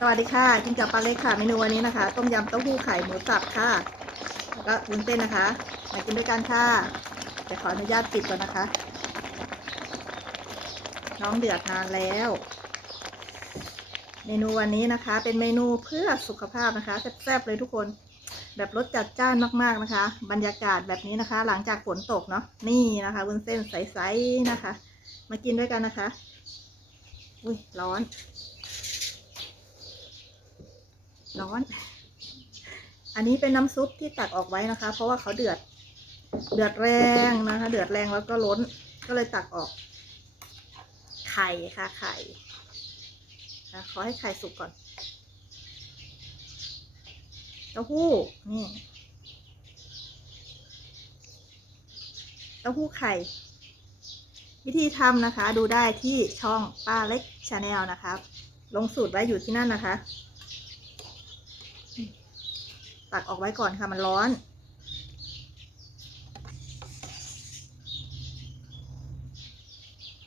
สวัสดีค่ะกินกับปลาเล็กค่ะเมนูวันนี้นะคะ ต้มยำเต้าหู้ไข่หมูสับค่ะแล้วก็วุ้นเส้นนะคะมากินด้วยกันค่ะเดี๋ยวขออนุญาตปิดก่อนนะคะ น้องเดือดนานแล้ว เมนูวันนี้นะคะ เป็นเมนูเพื่อสุขภาพนะคะแซ่บๆเลยทุกคน แบบรสจัดจ้านมากๆนะคะ บรรยากาศแบบนี้นะคะ หลังจากฝนตกเนาะนี่นะคะวุ้นเส้นใสๆนะคะ มากินด้วยกันนะคะ อุ้ยร้อน ร้อน อันนี้เป็นน้ำซุปที่ตักออกไว้นะคะ เพราะว่าเขาเดือด เดือดแรงนะคะ เดือดแรงแล้วก็ล้น ก็เลยตักออก ไข่ค่ะ ไข่นะขอให้ไข่สุกก่อน เต้าหู้ นี่ เต้าหู้ไข่ วิธีทำนะคะ ดูได้ที่ช่องป้าเล็กชาแนลนะคะ ลงสูตรไว้อยู่ที่นั่นนะคะ ตักออกไว้ก่อนค่ะมันร้อน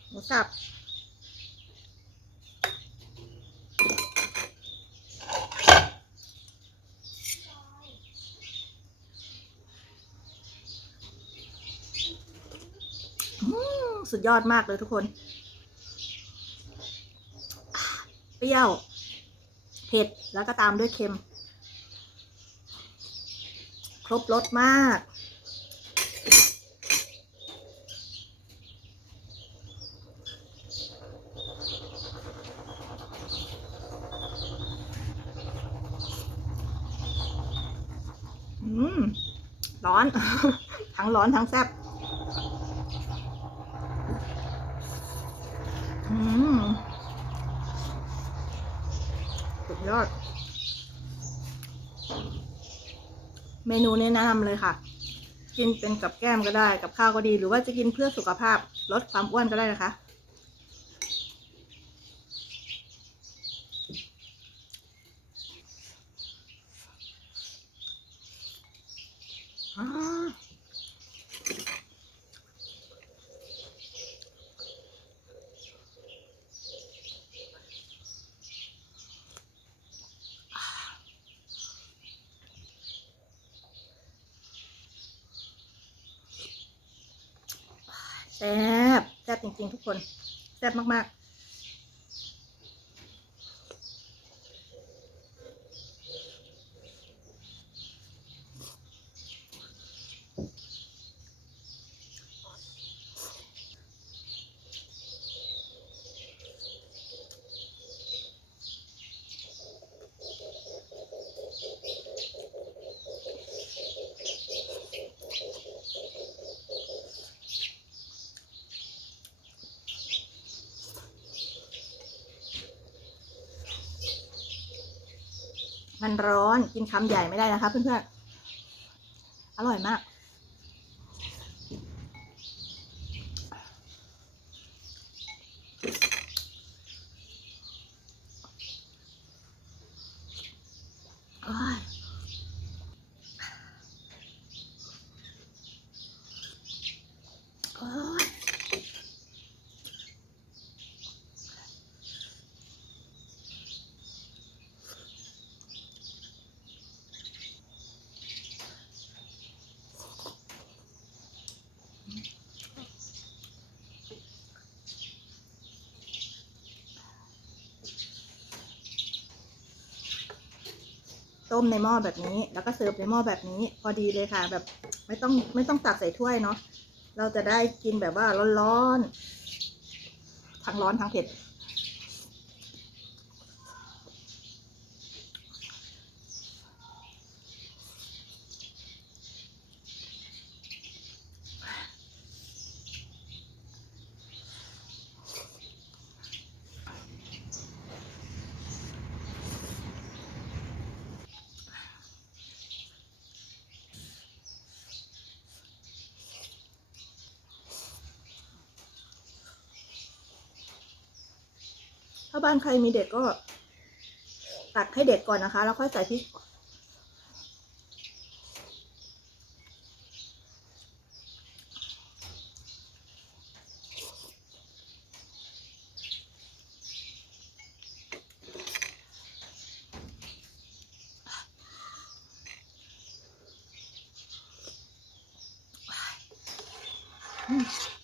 หมูสับ สุดยอดมากเลยทุกคน เปรี้ยว เผ็ด แล้วก็ตามด้วยเค็ม รบรสมาก อืม ร้อน ทั้งร้อนทั้งแซ่บอืมสุดยอด เมนูนี้แนะนำเลยค่ะ กินเป็นกับแก้มก็ได้กับข้าวก็ดี หรือว่าจะกินเพื่อสุขภาพลดความอ้วนก็ได้นะคะ อ่า แซ่บแซ่บจริงๆทุกคน แซ่บมากๆ มันร้อนกินคำใหญ่ไม่ได้นะคะเพื่อนๆ อร่อยมากโต้มในหม้อแบบนี้ แล้วก็เสิร์ฟในหม้อแบบนี้ พอดีเลยค่ะ แบบไม่ต้องไม่ต้องตักใส่ถ้วยเนาะเราจะได้กินแบบว่าร้อนๆทั้งร้อนทั้งเผ็ด บ้านใครมีเด็กก็ ตักให้เด็กก่อนนะคะ แล้วค่อยใส่พริกอืม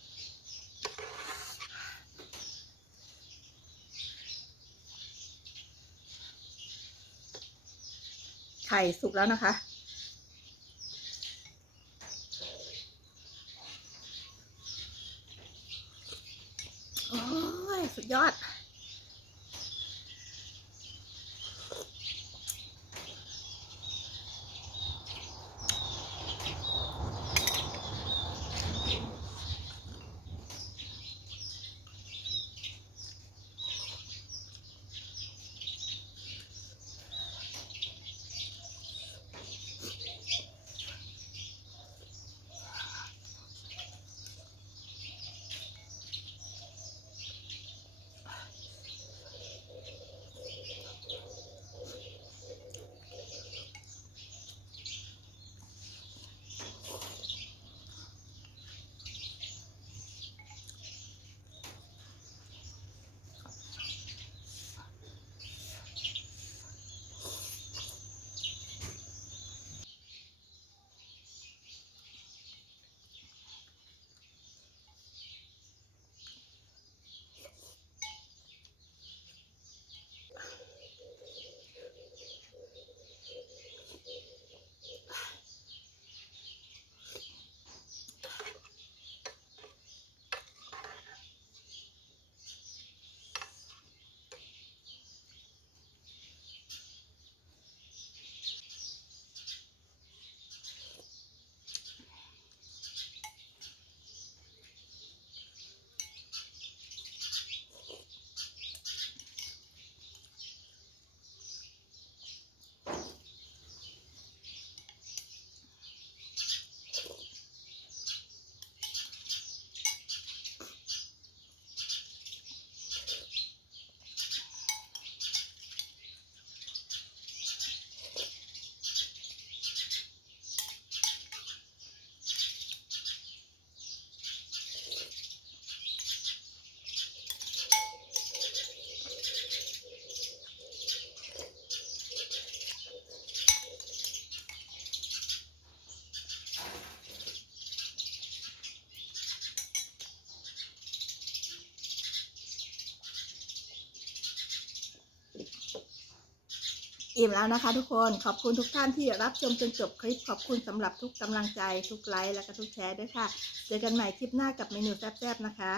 ข่สุกแล้วนะคะ โอ้ย สุดยอด อิ่มแล้วนะคะทุกคนขอบคุณทุกท่านที่รับชมจนจบคลิปขอบคุณสำหรับทุกกำลังใจทุกไลค์และก็ทุกแชร์ด้วยค่ะ เจอกันใหม่คลิปหน้ากับเมนูแซ่บๆนะคะ